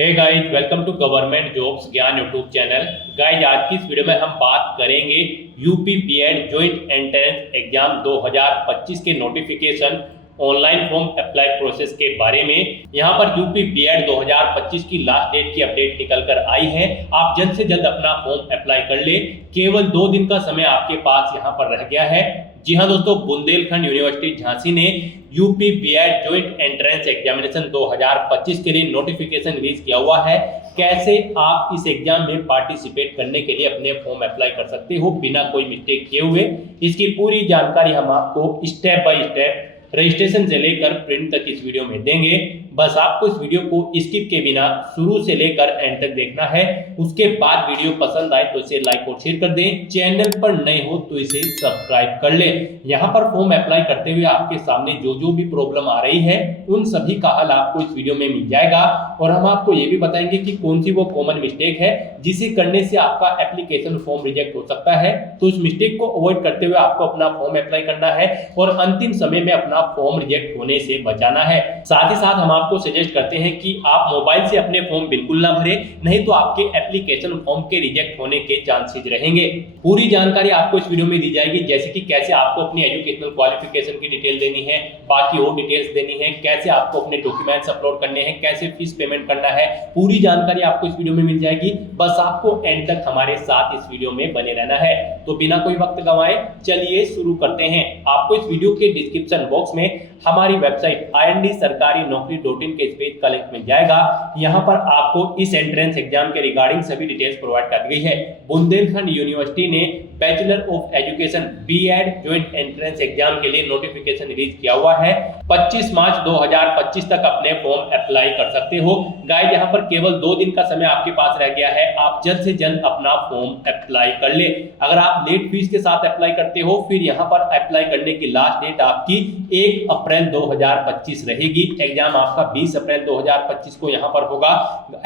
Hey guys, welcome to government jobs Gyan YouTube channel. Guys, आज की इस वीडियो में हम बात करेंगे UP BEd joint entrance exam 2025 के notification online form apply process के बारे में। यहाँ पर यूपी बीएड 2025 की लास्ट डेट की अपडेट निकल कर आई है। आप जल्द से जल्द अपना फॉर्म अप्लाई कर ले। केवल 2 दिन का समय आपके पास यहाँ पर रह गया है। जी हाँ दोस्तों, बुंदेलखंड यूनिवर्सिटी झांसी ने UP BEd joint entrance examination 2025 के लिए नोटिफिकेशन रिलीज किया हुआ है। कैसे आप इस एग्जाम में पार्टिसिपेट करने के लिए अपने फॉर्म अप्लाई कर सकते हो बिना कोई मिस्टेक किए हुए, इसकी पूरी जानकारी हम आपको स्टेप बाय स्टेप रजिस्ट्रेशन से लेकर प्रिंट तक इस वीडियो में देंगे। बस आपको इस वीडियो को स्किप के बिना शुरू से लेकर एंड तक देखना है। उसके बाद वीडियो पसंद आए तो इसे लाइक और शेयर कर दें। चैनल पर नए हो तो इसे सब्सक्राइब कर ले। यहाँ पर फॉर्म अप्लाई करते हुए आपके सामने जो जो भी प्रॉब्लम आ रही है उन सभी का हल आपको इस वीडियो में मिल जाएगा। और हम आपको ये भी बताएंगे कि कौन सी वो कॉमन मिस्टेक है जिसे करने से आपका एप्लीकेशन फॉर्म रिजेक्ट हो सकता है। तो इस मिस्टेक को अवॉइड करते हुए आपको अपना फॉर्म अप्लाई करना है और अंतिम समय में अपना फॉर्म रिजेक्ट होने से बचाना है। साथ ही साथ हम आपको सजेस्ट करते हैं कि आप मोबाइल से अपने फॉर्म बिल्कुल ना भरें, नहीं तो आपके एप्लीकेशन फॉर्म के रिजेक्ट होने के चांसेस रहेंगे। पूरी जानकारी आपको इस वीडियो में दी जाएगी, जैसे कि कैसे आपको अपनी एजुकेशनल क्वालिफिकेशन की डिटेल देनी है, बाकी और डिटेल्स देनी है, कैसे आपको अपने डॉक्यूमेंट्स अपलोड करने हैं, कैसे फीस पेमेंट करना है। पूरी जानकारी आपको इस वीडियो में मिल जाएगी। बस आपको एंड तक हमारे साथ इस वीडियो में बने रहना है। तो बिना कोई वक्त गंवाए चलिए शुरू करते हैं। आपको इस वीडियो के डिस्क्रिप्शन बॉक्स में हमारी वेबसाइट ind-sarkari-naukri.in के इस पेज का लिंक मिल जाएगा। यहाँ पर आपको इस एंट्रेंस एग्जाम के रिगार्डिंग सभी डिटेल्स प्रोवाइड कर दी गई है। बुंदेलखंड यूनिवर्सिटी ने bachelor of education BEd joint entrance exam के लिए नोटिफिकेशन रिलीज किया हुआ है। 25 मार्च 2025 तक अपने फॉर्म अप्लाई कर सकते हो। गाइस, यहाँ पर केवल 2 दिन का समय आपके पास रह गया है। आप जल्द से जल्द अपना फॉर्म अप्लाई कर ले। अगर आप लेट फीस के साथ अप्लाई करते हो, फिर यहाँ पर अप्लाई करने की लास्ट डेट आपकी 1 अप्रैल 2025 रहेगी। एग्जाम आपका 20 अप्रैल 2025 को यहाँ पर होगा।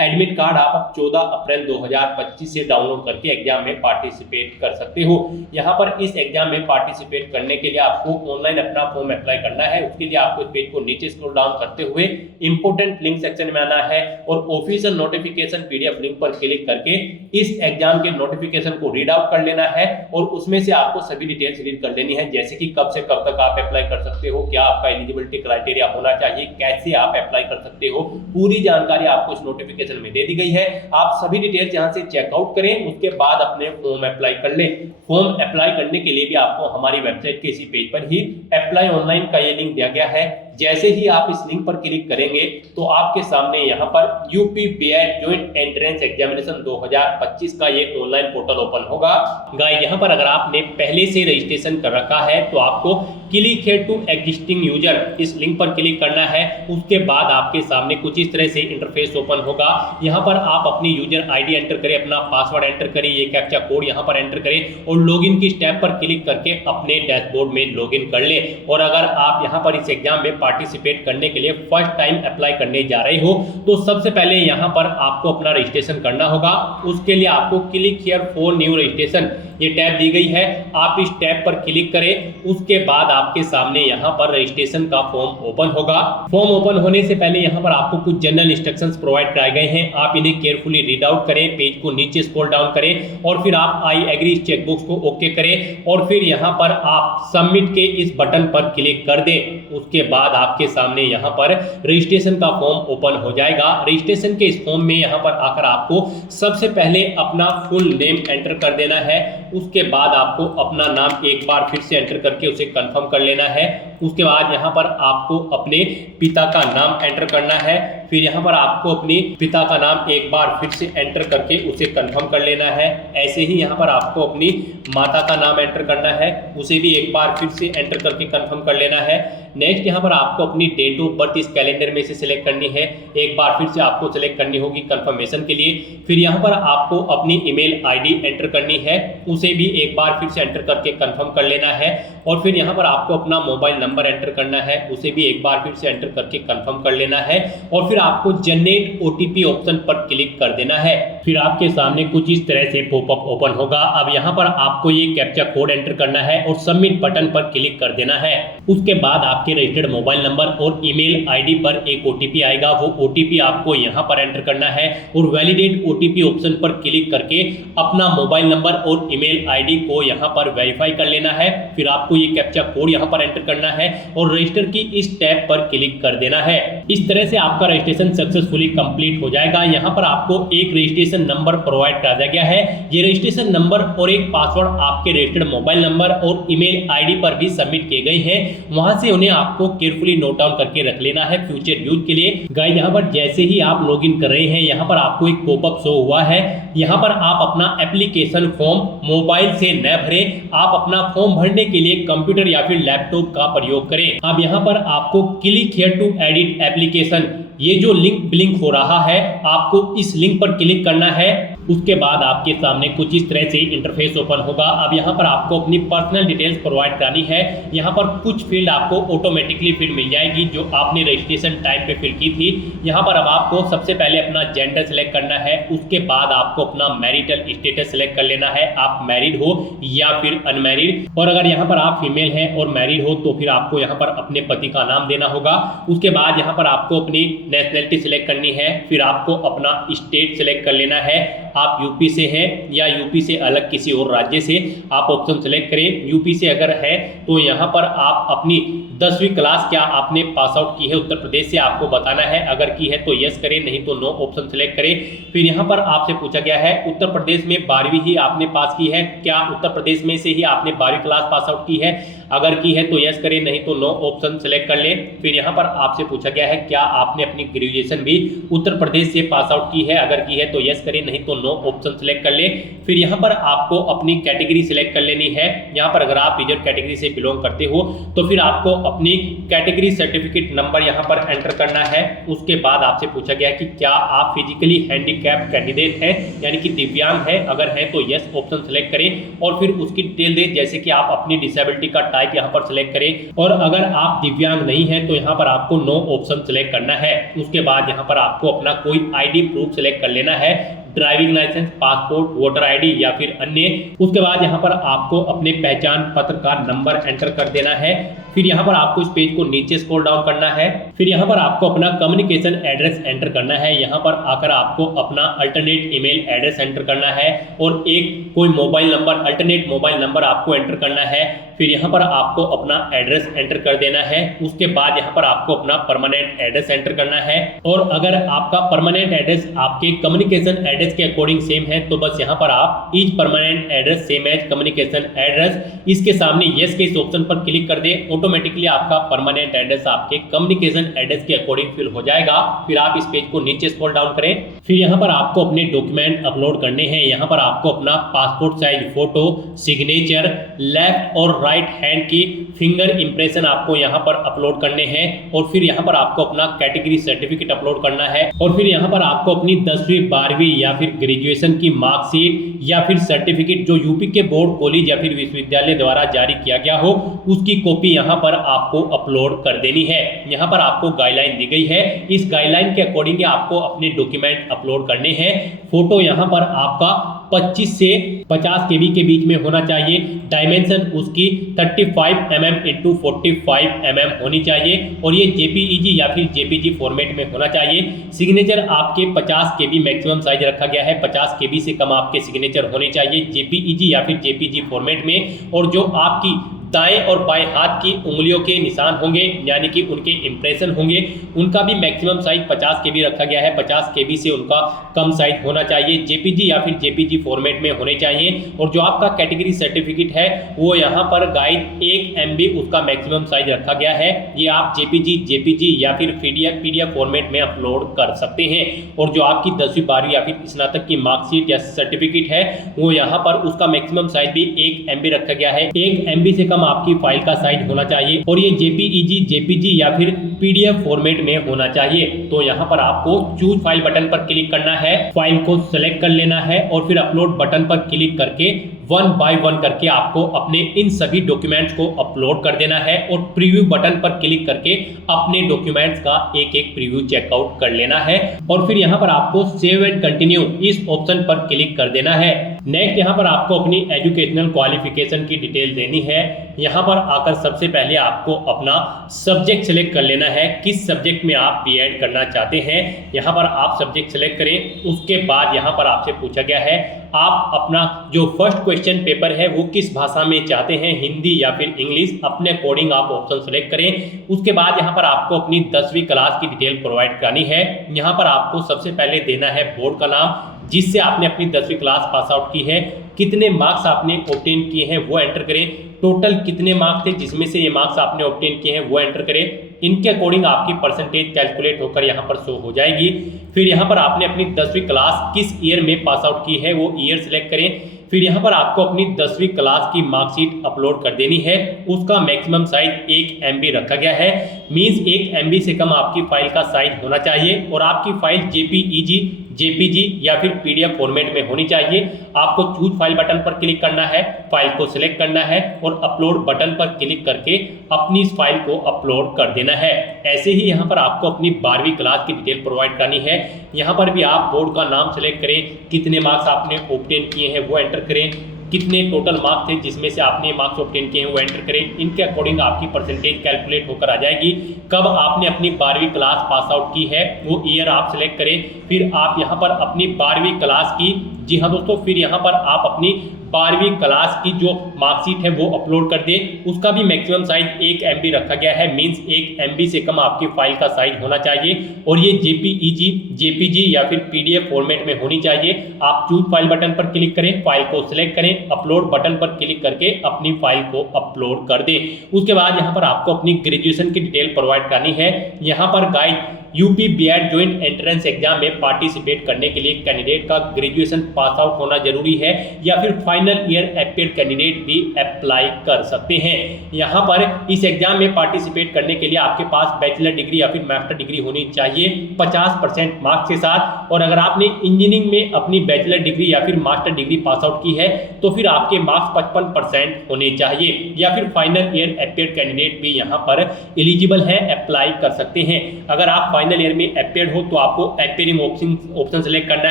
एडमिट कार्ड आप 14 अप्रैल 2025 से डाउनलोड करके एग्जाम में पार्टिसिपेट कर सकते हो। यहाँ पर इस एग्जाम में पार्टिसिपेट करने के लिए आपको ऑनलाइन अपना फॉर्म अप्लाई करना है। उसके लिए आपको इस पेज को नीचे स्क्रॉल डाउन करते हुए इंपोर्टेंट लिंक सेक्शन में आना है और ऑफिशियल नोटिफिकेशन पीडीएफ लिंक पर क्लिक करके इस एग्जाम के नोटिफिकेशन को रीड आउट कर लेना है और उसमें से आपको सभी डिटेल्स रीड कर लेनी है, जैसे कि कब से कब तक आप अप्लाई कर सकते हो, क्या आपका एलिजिबिलिटी क्राइटेरिया होना चाहिए, कैसे आप अप्लाई कर सकते हो। पूरी जानकारी आपको इस नोटिफिकेशन में दे दी गई है। आप सभी डिटेल्स यहां से चेकआउट करें, उसके बाद अपने फॉर्म अप्लाई कर लें। फॉर्म अप्लाई करने के लिए भी आपको हमारी वेबसाइट के इसी पेज पर ही अप्लाई ऑनलाइन का ये लिंक दिया गया है। जैसे ही आप इस लिंक पर क्लिक करेंगे तो आपके सामने यहाँ पर UP BEd joint entrance examination 2025 का ये ऑनलाइन पोर्टल ओपन होगा। गाइस, यहाँ पर अगर आपने पहले से रजिस्ट्रेशन कर रखा है तो आपको click here to existing user इस लिंक पर क्लिक करना है। उसके बाद आपके सामने कुछ इस तरह से इंटरफेस ओपन होगा। यहाँ पर आप अपनी यूजर आईडी एंटर करें, अपना पासवर्ड एंटर करें, ये कैप्चा कोड यहाँ पर एंटर करें और लॉगिन की स्टेप पर क्लिक करके अपने डैशबोर्ड में लॉगिन कर ले। और अगर आप यहाँ पर इस एग्जाम में पार्टिसिपेट करने के लिए फर्स्ट टाइम अप्लाई करने जा रहे हो तो सबसे पहले यहाँ पर आपको अपना रजिस्ट्रेशन करना होगा। उसके लिए आपको click here for new registration ये टैब दी गई है, आप इस टैब पर क्लिक करें। उसके बाद आपके सामने यहाँ पर रजिस्ट्रेशन का फॉर्म ओपन होगा। फॉर्म ओपन होने से पहले यहाँ पर आपको कुछ जनरल इंस्ट्रक्शंस प्रोवाइड कराए गए हैं, आप इन्हें केयरफुली रीड आउट करें, पेज को नीचे स्क्रॉल डाउन करें और फिर आप आई एग्री इस चेकबॉक्स को ओके करें और फिर यहाँ पर आप सबमिट के इस बटन पर क्लिक कर दें। उसके बाद आपके सामने यहाँ पर रजिस्ट्रेशन का फॉर्म ओपन हो जाएगा। रजिस्ट्रेशन के इस फॉर्म में यहाँ पर आकर आपको सबसे पहले अपना फुल नेम एंटर कर देना है। उसके बाद आपको अपना नाम एक बार फिर से एंटर करके उसे कंफर्म कर लेना है। उसके बाद यहाँ पर आपको अपने पिता का नाम एंटर करना है। फिर यहाँ पर आपको अपने पिता का नाम एक बार फिर से एंटर करके उसे कंफर्म कर लेना है। ऐसे ही यहाँ पर आपको अपनी माता का नाम एंटर करना है, उसे भी एक बार फिर से एंटर करके कंफर्म कर लेना है। नेक्स्ट यहाँ पर आपको अपनी डेट ऑफ बर्थ इस कैलेंडर में से सिलेक्ट करनी है, एक बार फिर से आपको सिलेक्ट करनी होगी कंफर्मेशन के लिए। फिर यहाँ पर आपको अपनी ईमेल आईडी एंटर करनी है, उसे भी एक बार फिर से एंटर करके कंफर्म कर लेना है। और फिर यहाँ पर आपको अपना मोबाइल नंबर एंटर करना है, उसे भी एक बार फिर से एंटर करके कंफर्म कर लेना है। और फिर आपको जनरेट ओटीपी ऑप्शन पर क्लिक कर देना है। फिर आपके सामने कुछ इस तरह से पॉपअप ओपन होगा। अब यहाँ पर आपको ये कैप्चा कोड एंटर करना है और सबमिट बटन पर क्लिक कर देना है। उसके बाद आपके रजिस्टर्ड मोबाइल नंबर और ईमेल आईडी पर एक ओटीपी आएगा। वो ओटीपी आपको यहाँ पर एंटर करना है और वैलिडेट ओटीपी ऑप्शन पर क्लिक करके अपना मोबाइल नंबर और ईमेल आईडी को यहाँ पर वेरीफाई कर लेना है। फिर आपको ये कैप्चा कोड यहाँ पर एंटर करना है और रजिस्टर की इस टैब पर क्लिक कर देना है। इस तरह से आपका रजिस्ट्रेशन सक्सेसफुली कंप्लीट हो जाएगा। यहाँ पर आपको एक रजिस्ट्रेशन नंबर प्रोवाइड करा दिया गया है। ये रजिस्ट्रेशन नंबर और एक पासवर्ड आपके रजिस्टर्ड मोबाइल नंबर और ईमेल आईडी पर भी सबमिट किए गए हैं। वहां से उन्हें आपको केयरफुली नोट डाउन करके रख लेना है फ्यूचर यूज के लिए। गाइस यहाँ पर जैसे ही आप लॉगिन कर रहे हैं, यहाँ पर आपको एक पॉपअप शो हुआ है। यहाँ पर आप अपना एप्लीकेशन फॉर्म मोबाइल से न भरें, आप अपना फॉर्म भरने के लिए कंप्यूटर या फिर लैपटॉप का प्रयोग करें। अब यहाँ पर आपको click here to edit application, ये जो लिंक ब्लिंक हो रहा है, आपको इस लिंक पर क्लिक करना है। उसके बाद आपके सामने कुछ इस तरह से इंटरफेस ओपन होगा। अब यहाँ पर आपको अपनी पर्सनल डिटेल्स प्रोवाइड करानी है। यहाँ पर कुछ फील्ड आपको ऑटोमेटिकली फील्ड मिल जाएगी जो आपने रजिस्ट्रेशन टाइम पे फिल की थी। यहाँ पर अब आपको सबसे पहले अपना जेंडर सेलेक्ट करना है। उसके बाद आपको अपना मैरिटल स्टेटस सेलेक्ट कर लेना है, आप मैरिड हो या फिर अनमैरिड। और अगर यहाँ पर आप फीमेल हैं और मैरिड हो तो फिर आपको यहाँ पर अपने पति का नाम देना होगा। उसके बाद यहाँ पर आपको अपनी नेशनैलिटी सिलेक्ट करनी है। फिर आपको अपना स्टेट सिलेक्ट कर लेना है, आप यूपी से हैं या यूपी से अलग किसी और राज्य से, आप ऑप्शन सेलेक्ट करें। यूपी से अगर है तो यहाँ पर आप अपनी 10वीं क्लास क्या आपने पास आउट की है उत्तर प्रदेश से, आपको बताना है। अगर की है तो यस करें, नहीं तो नो ऑप्शन सेलेक्ट करें। फिर यहाँ पर आपसे पूछा गया है उत्तर प्रदेश में 12वीं ही आपने पास की है क्या, उत्तर प्रदेश में से ही आपने 12वीं क्लास पास आउट की है। अगर की है तो यस करें, नहीं तो नो ऑप्शन सेलेक्ट कर लें। फिर यहाँ पर आपसे पूछा गया है क्या आपने अपनी ग्रेजुएशन भी उत्तर प्रदेश से पास आउट की है। अगर की है तो यस करें, नहीं तो नो ऑप्शन सेलेक्ट कर ले। फिर यहाँ पर आपको अपनी कैटेगरी सिलेक्ट कर लेनी है। यहाँ पर अगर आप रिजर्व कैटेगरी से बिलोंग करते हो तो फिर आपको अपनी कैटेगरी सर्टिफिकेट नंबर यहाँ पर एंटर करना है। उसके बाद आपसे पूछा गया कि क्या आप फिजिकली हैंडीकैप्ड कैंडिडेट हैं, यानी कि दिव्यांग है। अगर है तो यस ऑप्शन सेलेक्ट करें और फिर उसकी डिटेल दें, जैसे कि आप अपनी डिसेबिलिटी का टाइप यहाँ पर सिलेक्ट करें। और अगर आप दिव्यांग नहीं है तो यहाँ पर आपको नो ऑप्शन सेलेक्ट करना है। उसके बाद यहाँ पर आपको अपना कोई आईडी प्रूफ सिलेक्ट कर लेना है, driving licence, passport, voter ID या फिर अन्य। उसके बाद यहाँ पर आपको अपने पहचान पत्र का नंबर एंटर कर देना है। फिर यहाँ पर आपको इस पेज को नीचे स्क्रॉल डाउन करना है। फिर यहाँ पर आपको अपना कम्युनिकेशन एड्रेस एंटर करना है। यहाँ पर आकर आपको अपना अल्टरनेट ईमेल एड्रेस एंटर करना है और एक कोई mobile number, alternate mobile number आपको एंटर करना है। फिर यहाँ पर आपको अपना एड्रेस एंटर कर देना है। उसके बाद यहाँ पर आपको अपना परमानेंट एड्रेस एंटर करना है। और अगर आपका परमानेंट एड्रेस आपके कम्युनिकेशन एड्रेस के अकॉर्डिंग सेम है तो बस यहाँ पर आप is permanent address same as communication address, इसके सामने यस के इस ऑप्शन पर क्लिक कर दें। ऑटोमेटिकली आपका परमानेंट एड्रेस आपके कम्युनिकेशन एड्रेस के अकॉर्डिंग फिल हो जाएगा। फिर आप इस पेज को नीचे स्क्रॉल डाउन करें। फिर यहाँ पर आपको अपने डॉक्यूमेंट अपलोड करने हैं। यहाँ पर आपको अपना passport size photo, signature, left और राइट हैंड की फिंगर इंप्रेशन आपको यहाँ पर अपलोड करने हैं। और फिर यहाँ पर आपको अपना कैटेगरी सर्टिफिकेट अपलोड करना है। और फिर यहाँ पर आपको अपनी 10वीं 12वीं या फिर ग्रेजुएशन की मार्कशीट या फिर सर्टिफिकेट जो यूपी के बोर्ड, कॉलेज या फिर विश्वविद्यालय द्वारा जारी किया गया हो उसकी कॉपी यहाँ पर आपको अपलोड कर देनी है। यहाँ पर आपको गाइडलाइन दी गई है, इस गाइडलाइन के अकॉर्डिंग आपको अपने डॉक्यूमेंट अपलोड करने हैं। फोटो यहाँ पर आपका 25 से 50 केबी के बीच में होना चाहिए। डायमेंशन उसकी 35 mm × 45 mm होनी चाहिए और ये जेपीईजी या फिर जेपीजी फॉर्मेट में होना चाहिए। सिग्नेचर आपके 50 केबी मैक्सिमम साइज रखा गया है, 50 केबी से कम आपके सिग्नेचर होने चाहिए जेपीईजी या फिर जेपीजी फॉर्मेट में। और जो आपकी दाएं और बाएं हाथ की उंगलियों के निशान होंगे यानी कि उनके इंप्रेशन होंगे, उनका भी मैक्सिमम साइज 50 केबी रखा गया है, 50 केबी से उनका कम साइज होना चाहिए, जेपीजी या फिर जेपीजी फॉर्मेट में होने चाहिए। और जो आपका कैटेगरी सर्टिफिकेट है वो यहाँ पर गाइड 1 MB उसका मैक्सिमम साइज रखा गया है। ये आप जेपीजी या फिर पीडीएफ फॉर्मेट में अपलोड कर सकते हैं। और जो आपकी 10वीं 12वीं या फिर स्नातक की मार्कशीट या सर्टिफिकेट है वो यहाँ पर उसका मैक्सिमम साइज भी 1 MB रखा गया है। 1 MB से कम कम आपकी फाइल का साइज होना चाहिए और ये जेपीईजी, जेपीजी या फिर पीडीएफ फॉर्मेट में होना चाहिए। तो यहाँ पर आपको चूज फाइल बटन पर क्लिक करना है, फाइल को सेलेक्ट कर लेना है और फिर अपलोड बटन पर क्लिक करके 1 बाय 1 करके आपको अपने इन सभी डॉक्यूमेंट्स को अपलोड कर देना है और प्रीव्यू बटन पर क्लिक करके अपने डॉक्यूमेंट्स का एक एक प्रीव्यू चेकआउट कर लेना है और फिर यहाँ पर आपको सेव एंड कंटिन्यू इस ऑप्शन पर क्लिक कर देना है। नेक्स्ट यहाँ पर आपको अपनी एजुकेशनल क्वालिफिकेशन की डिटेल देनी है। यहाँ पर आकर सबसे पहले आपको अपना सब्जेक्ट सिलेक्ट कर लेना है, किस सब्जेक्ट में आप बीएड करना चाहते हैं। यहाँ पर आप सब्जेक्ट सिलेक्ट करें। उसके बाद यहाँ पर आपसे पूछा गया है आप अपना जो फर्स्ट क्वेश्चन पेपर है वो किस भाषा में चाहते हैं, हिंदी या फिर इंग्लिश। अपने अकॉर्डिंग आप ऑप्शन सेलेक्ट करें। उसके बाद यहाँ पर आपको अपनी 10वीं क्लास की डिटेल प्रोवाइड करनी है। यहाँ पर आपको सबसे पहले देना है बोर्ड का नाम जिससे आपने अपनी 10वीं क्लास पास आउट की है, कितने मार्क्स आपने ऑब्टेन किए हैं वो एंटर करें, टोटल कितने मार्क्स थे जिसमें से ये मार्क्स आपने ऑब्टेन किए हैं वो एंटर करें। इनके अकॉर्डिंग आपकी परसेंटेज कैलकुलेट होकर यहाँ पर शो हो जाएगी। फिर यहाँ पर आपने अपनी 10वीं क्लास किस ईयर में पास आउट की है वो ईयर सेलेक्ट करें। फिर यहाँ पर आपको अपनी 10वीं क्लास की मार्कशीट अपलोड कर देनी है। उसका मैक्सिमम साइज 1 MB रखा गया है, मींस 1 MB से कम आपकी फाइल का साइज होना चाहिए और आपकी फाइल जेपीईजी, जेपीजी या फिर पीडीएफ फॉर्मेट में होनी चाहिए। आपको चूज फाइल बटन पर क्लिक करना है, फाइल को सिलेक्ट करना है और अपलोड बटन पर क्लिक करके अपनी इस फाइल को अपलोड कर देना है। ऐसे ही यहाँ पर आपको अपनी 12वीं क्लास की डिटेल प्रोवाइड करनी है। यहाँ पर भी आप बोर्ड का नाम सेलेक्ट करें, कितने मार्क्स आपने ऑब्टेन किए हैं वो एंटर करें, कितने टोटल मार्क्स थे जिसमें से आपने मार्क्स ऑब्टेन किए हैं वो एंटर करें। इनके अकॉर्डिंग आपकी परसेंटेज कैलकुलेट होकर आ जाएगी। कब आपने अपनी 12वीं क्लास पास आउट की है वो ईयर आप सिलेक्ट करें। फिर आप यहाँ पर अपनी 12वीं क्लास की, जी हाँ दोस्तों, फिर यहाँ पर आप अपनी 12वीं क्लास की जो मार्कशीट है वो अपलोड कर दें। उसका भी मैक्सिमम साइज 1 MB रखा गया है, मींस 1 MB से कम आपकी फाइल का साइज होना चाहिए और ये जेपीईजी, जेपीजी या फिर पीडीएफ फॉर्मेट में होनी चाहिए। आप चूज फाइल बटन पर क्लिक करें, फाइल को सिलेक्ट करें, अपलोड बटन पर क्लिक करके अपनी फाइल को अपलोड कर दें। उसके बाद यहाँ पर आपको अपनी ग्रेजुएशन की डिटेल प्रोवाइड करनी है। यहाँ पर guide UP BEd joint entrance exam में पार्टिसिपेट करने के लिए कैंडिडेट का ग्रेजुएशन पास आउट होना जरूरी है या फिर फाइनल ईयर अपीयर कैंडिडेट भी अप्लाई कर सकते हैं। यहाँ पर इस एग्जाम में पार्टिसिपेट करने के लिए आपके पास बैचलर डिग्री या फिर मास्टर डिग्री होनी चाहिए 50% मार्क्स के साथ। और अगर आपने इंजीनियरिंग में अपनी बैचलर डिग्री या फिर मास्टर डिग्री पास आउट की है तो फिर आपके मार्क्स 55% होने चाहिए या फिर फाइनल ईयर अपीयर कैंडिडेट भी यहाँ पर एलिजिबल है, अप्लाई कर सकते हैं। अगर आप फाइनल ईयर में अपीयर हो तो आपको अपीयरिंग ऑप्शन सेलेक्ट करना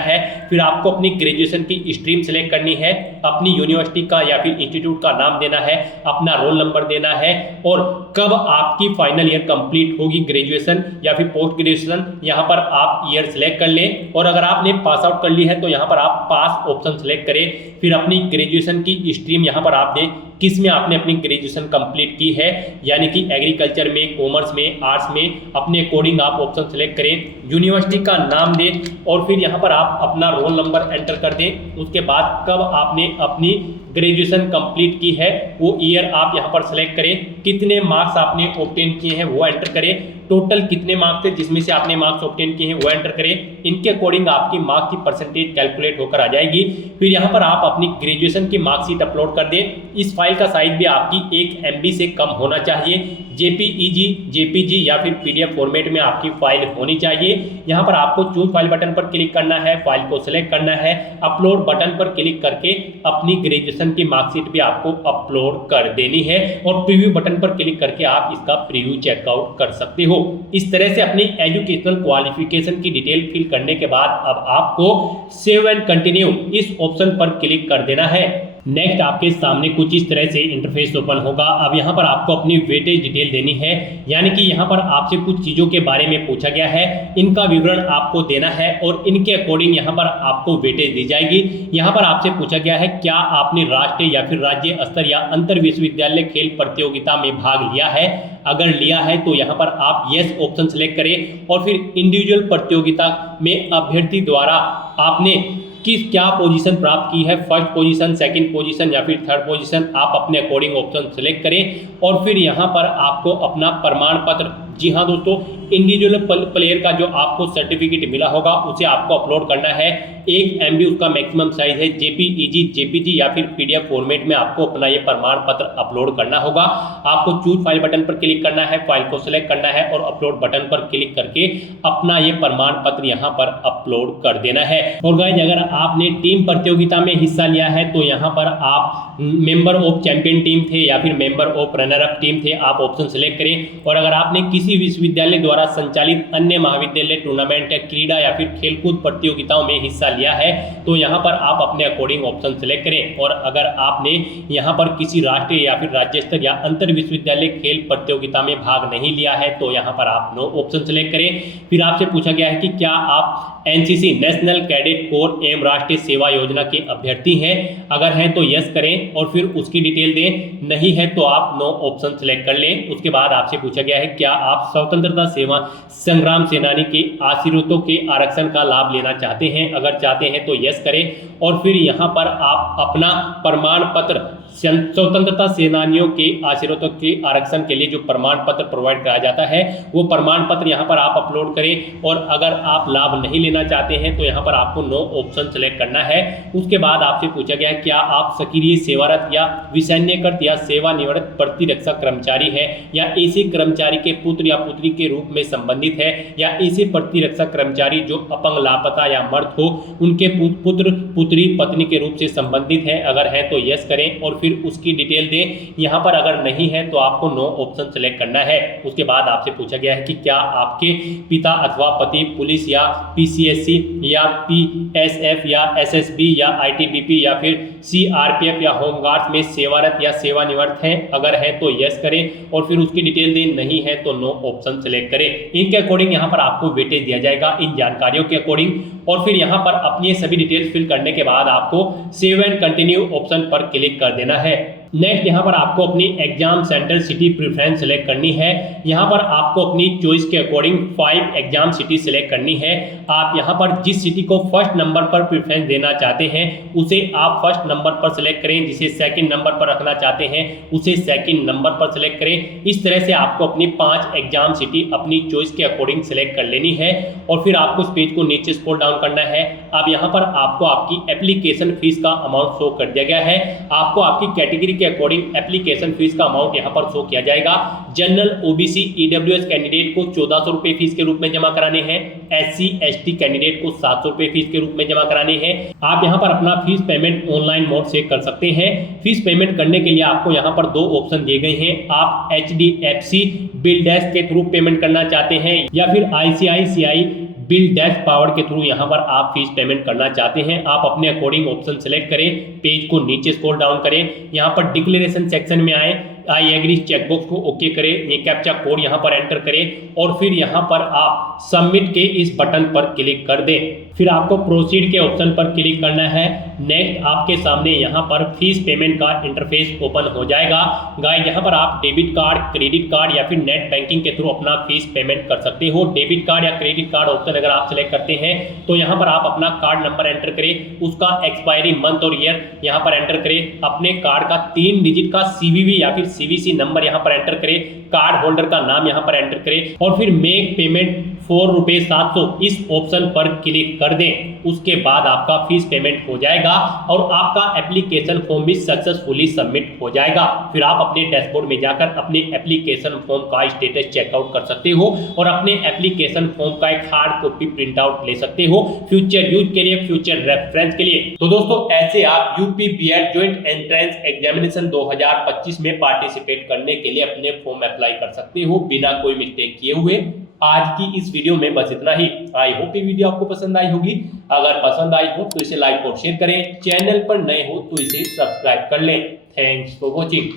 है। फिर आपको अपनी ग्रेजुएशन की स्ट्रीम सेलेक्ट करनी है, अपनी यूनिवर्सिटी का या फिर इंस्टीट्यूट का नाम देना है, अपना रोल नंबर देना है और कब आपकी फाइनल ईयर कंप्लीट होगी ग्रेजुएशन या फिर पोस्ट ग्रेजुएशन, यहाँ पर आप ईयर सेलेक्ट कर लें। और अगर आपने पास आउट कर ली है तो यहाँ पर आप पास ऑप्शन सेलेक्ट करें। फिर अपनी ग्रेजुएशन की स्ट्रीम यहाँ पर आप दें किस में आपने अपनी ग्रेजुएशन कंप्लीट की है, यानी कि एग्रीकल्चर में, कॉमर्स में, आर्ट्स में, अपने अकॉर्डिंग आप ऑप्शन सेलेक्ट करें। यूनिवर्सिटी का नाम दें और फिर यहाँ पर आप अपना रोल नंबर एंटर कर दें। उसके बाद कब आपने अपनी ग्रेजुएशन कंप्लीट की है वो ईयर आप यहाँ पर सेलेक्ट करें, कितने मार्क्स आपने ऑब्टेन किए हैं वो एंटर करें, टोटल कितने मार्क्स थे जिसमें से आपने मार्क्स ऑब्टेन किए हैं वो एंटर करें। इनके अकॉर्डिंग आपकी मार्क्स की परसेंटेज कैलकुलेट होकर आ जाएगी। फिर यहाँ पर आप अपनी ग्रेजुएशन की मार्कशीट अपलोड कर दें। इस फाइल का साइज भी आपकी 1 MB से कम होना चाहिए। जेपीईजी, जेपीजी या फिर पीडीएफ फॉर्मेट में आपकी फाइल होनी चाहिए। यहाँ पर आपको चूज फाइल बटन पर क्लिक करना है, फाइल को सिलेक्ट करना है, अपलोड बटन पर क्लिक करके अपनी ग्रेजुएशन की मार्कशीट भी आपको अपलोड कर देनी है और प्रीव्यू बटन पर क्लिक करके आप इसका प्रीव्यू चेकआउट कर सकते हो। इस तरह से अपनी एजुकेशनल क्वालिफिकेशन की डिटेल फिल करने के बाद अब आपको सेव एंड कंटिन्यू इस ऑप्शन पर क्लिक कर देना है। नेक्स्ट आपके सामने कुछ इस तरह से इंटरफेस ओपन होगा। अब यहाँ पर आपको अपनी वेटेज डिटेल देनी है, यानी कि यहाँ पर आपसे कुछ चीज़ों के बारे में पूछा गया है, इनका विवरण आपको देना है और इनके अकॉर्डिंग यहाँ पर आपको वेटेज दी जाएगी। यहाँ पर आपसे पूछा गया है क्या आपने राष्ट्रीय या फिर राज्य स्तर या अंतर विश्वविद्यालय खेल प्रतियोगिता में भाग लिया है। अगर लिया है तो यहाँ पर आप यस ऑप्शन सेलेक्ट करें और फिर इंडिविजुअल प्रतियोगिता में अभ्यर्थी द्वारा आपने क्या पोजीशन प्राप्त की है, फर्स्ट पोजीशन, सेकंड पोजीशन या फिर थर्ड पोजीशन, आप अपने अकॉर्डिंग ऑप्शन सेलेक्ट करें और फिर यहाँ पर आपको अपना प्रमाण पत्र, जी हाँ दोस्तों, इंडिविजुअल प्लेयर का जो आपको सर्टिफिकेट मिला होगा उसे आपको अपलोड करना है। 1 MB उसका मैक्सिमम साइज है। JPEG, JPG या फिर PDF फॉर्मेट में आपको अपना ये प्रमाण पत्र अपलोड करना होगा। आपको चूज फाइल बटन पर क्लिक करना है, फाइल को सिलेक्ट करना है और अपलोड बटन पर क्लिक करके अपना ये प्रमाण पत्र यहाँ पर अपलोड कर देना है। और गाइस अगर आपने टीम प्रतियोगिता में हिस्सा लिया है तो यहाँ पर आप मेंबर ऑफ चैंपियन टीम थे या फिर member of runner up team थे, आप ऑप्शन सिलेक्ट करें। और अगर आपने किसी विश्वविद्यालय द्वारा संचालित अन्य महाविद्यालय टूर्नामेंट या क्रीड़ा या फिर खेलकूद प्रतियोगिताओं में हिस्सा लिया है तो यहाँ पर आप अपने अकॉर्डिंग ऑप्शन सिलेक्ट करें। और अगर आपने यहाँ पर किसी राष्ट्रीय या फिर राज्य स्तर या अंतर विश्वविद्यालय खेल प्रतियोगिता में भाग नहीं लिया है तो यहाँ पर आप नो ऑप्शन सिलेक्ट करें। फिर आपसे पूछा गया है कि क्या आप NCC नेशनल कैडेट कोर एवं राष्ट्रीय सेवा योजना के अभ्यर्थी हैं, अगर हैं तो यस करें और फिर उसकी डिटेल दें, नहीं है तो आप नो ऑप्शन सिलेक्ट कर लें। उसके बाद आपसे पूछा गया है क्या आप स्वतंत्रता सेवा संग्राम सेनानी के आश्रितों के आरक्षण का लाभ लेना चाहते हैं, अगर चाहते हैं तो यस करें। और फिर यहाँ पर आप अपना प्रमाण पत्र स्वतंत्रता सेनानियों के आश्रितों के आरक्षण के लिए जो प्रमाण पत्र प्रोवाइड कराया जाता है वो प्रमाण पत्र यहाँ पर आप अपलोड करें। और अगर आप लाभ नहीं लेना चाहते हैं तो यहाँ पर आपको नो ऑप्शन सेलेक्ट करना है। उसके बाद आपसे पूछा गया है क्या आप सक्रिय सेवारत या विसैन्यकृत या सेवानिवृत्त प्रतिरक्षा कर्मचारी है या ऐसे कर्मचारी के पुत्र या पुत्री के रूप में संबंधित है या ऐसे प्रतिरक्षा कर्मचारी जो अपंग, लापता या मर्द हो उनके पुत्र, पुत्री, पत्नी के रूप से संबंधित है, अगर है तो यस करें और फिर उसकी डिटेल दें। यहाँ पर अगर नहीं है तो आपको नो ऑप्शन सेलेक्ट करना है। उसके बाद आपसे पूछा गया है कि क्या आपके पिता अथवा पति पुलिस या PCSC या PSF या SSB या ITBP या फिर CRPF या होमगार्ड्स में सेवारत या सेवानिवृत्त हैं, अगर है तो यस करें और फिर उसकी डिटेल दें, नहीं है तो नो ऑप्शन सेलेक्ट करें। इनके अकॉर्डिंग यहाँ पर आपको वेटेज दिया जाएगा इन जानकारियों के अकॉर्डिंग। और फिर यहाँ पर अपनी सभी डिटेल्स फिल करने के बाद आपको सेव एंड कंटिन्यू ऑप्शन पर क्लिक कर देना है। नेक्स्ट यहाँ पर आपको अपनी exam centre city preference select करनी है। यहाँ पर आपको अपनी चॉइस के अकॉर्डिंग 5 एग्जाम सिटी सेलेक्ट करनी है। आप यहाँ पर जिस सिटी को फर्स्ट नंबर पर प्रेफरेंस देना चाहते हैं उसे आप फर्स्ट नंबर पर सेलेक्ट करें, जिसे सेकंड नंबर पर रखना चाहते हैं उसे सेकंड नंबर पर सेलेक्ट करें। इस तरह से आपको अपनी 5 एग्जाम सिटी अपनी चॉइस के अकॉर्डिंग सेलेक्ट कर लेनी है। और फिर आपको इस पेज को नीचे स्क्रॉल डाउन करना है। अब यहाँ पर आपको आपकी एप्लीकेशन फीस का अमाउंट शो कर दिया गया है। आपको आपकी कैटेगरी के अकॉर्डिंग एप्लीकेशन फीस का अमाउंट यहाँ पर शो किया जाएगा। जनरल, OBC, EWS कैंडिडेट को 1400 रुपए फीस के रूप में जमा कराने हैं। SC ST कैंडिडेट को 700 रुपए फीस के रूप में जमा कराने हैं। आप यहाँ पर अपना फीस पेमेंट ऑनलाइन मोड से कर सकते हैं। फीस पेमेंट करने के लिए आपको यहाँ पर 2 ऑप्शन दिए गए हैं। आप HDFC बिल डैश के थ्रू पेमेंट करना चाहते हैं या फिर ICICI बिल डैश पावर के थ्रू यहाँ पर आप फीस पेमेंट करना चाहते हैं। आप अपने अकॉर्डिंग ऑप्शन सेलेक्ट करें, पेज को नीचे स्क्रॉल डाउन करें, यहाँ पर डिक्लेरेशन सेक्शन में आए, आई एग्री चेकबॉक्स को ओके करें, ये कैप्चा कोड यहाँ पर एंटर करें और फिर यहाँ पर आप सबमिट के इस बटन पर क्लिक कर दें। फिर आपको प्रोसीड के ऑप्शन पर क्लिक करना है। नेक्स्ट आपके सामने यहाँ पर फीस पेमेंट का इंटरफेस ओपन हो जाएगा। गाइस यहाँ पर आप डेबिट कार्ड, क्रेडिट कार्ड या फिर नेट बैंकिंग के थ्रू अपना फीस पेमेंट कर सकते हो। डेबिट कार्ड या क्रेडिट कार्ड ऑप्शन अगर आप सेलेक्ट करते हैं तो यहाँ पर आप अपना कार्ड नंबर एंटर करें, उसका एक्सपायरी मंथ और ईयर यहाँ पर एंटर करें, अपने कार्ड का 3 डिजिट का CVV या फिर CVC नंबर यहाँ पर एंटर करें, कार्ड होल्डर का नाम यहाँ पर एंटर करें और फिर मेक पेमेंट ₹4,700 इस ऑप्शन पर क्लिक कर दें। उसके बाद आपका फीस पेमेंट हो जाएगा और आपका एप्लीकेशन फॉर्म भी सक्सेसफुली सबमिट हो जाएगा। फिर आप अपने डैशबोर्ड में जाकर अपने एप्लीकेशन फॉर्म का स्टेटस चेकआउट कर सकते हो और अपने एप्लीकेशन फॉर्म का एक हार्ड कॉपी प्रिंट आउट ले सकते हो फ्यूचर यूज के लिए, फ्यूचर रेफरेंस के लिए। तो दोस्तों ऐसे आप UP BEd joint entrance examination 2025 में पार्टिसिपेट करने के लिए अपने फॉर्म अप्लाई कर सकते हो बिना कोई मिस्टेक किए हुए। आज की इस वीडियो में बस इतना ही। आई होप ये वीडियो आपको पसंद आई होगी। अगर पसंद आई हो तो इसे लाइक और शेयर करें। चैनल पर नए हो तो इसे सब्सक्राइब कर लें। Thanks for watching.